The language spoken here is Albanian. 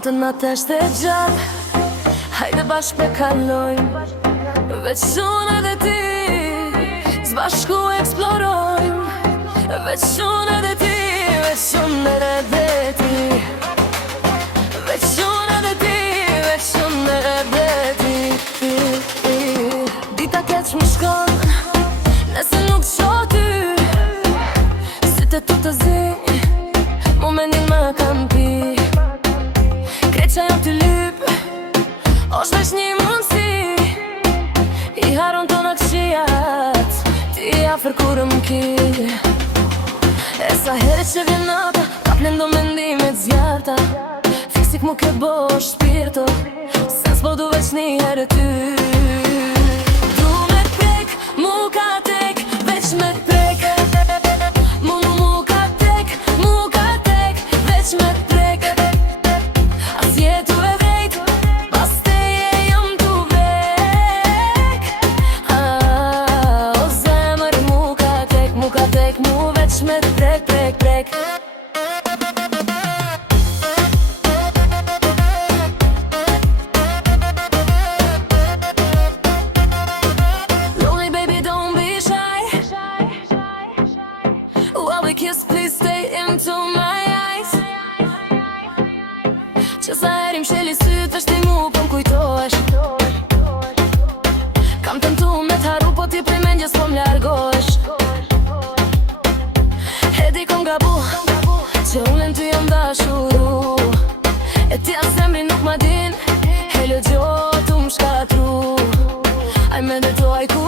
Kontën ma t'esht e gjatë, hajde bashkë me kalojmë, veç unë edhe ti, s'bashku eksplorojmë, veç unë edhe ti, veç unë edhe ti, veç unë edhe ti, veç unë edhe ti. Dita keq më shkon, nëse nuk qo ty, si të tu të zi, momentin më kam pi. Qa jam të lyp, është veç një mundësi, i haron të në këqijat, ti afer kur më ki. E sa herë që vjen nata, ka plendo mendimet zjarta, fiksik mu ke bo shpirto, se s'po du veç një herë ty. Du me t'prek, mu ka tek, veç me t'prek, mu ka tek, veç me t'prek. Mu veç me t'prek, prek, prek. Lonely baby, don't be shy. While we kiss, please stay into my eyes. Që sa herim sheli syt, është ti mu po m'kujtohesh. Kam tentu me t'haru, po ti prej mendjes po m'largohesh. Që ulen ty jam dashuru, e ti as zemri nuk ma din, hello gjo tu m'shkatru, aj me dhe to aj ku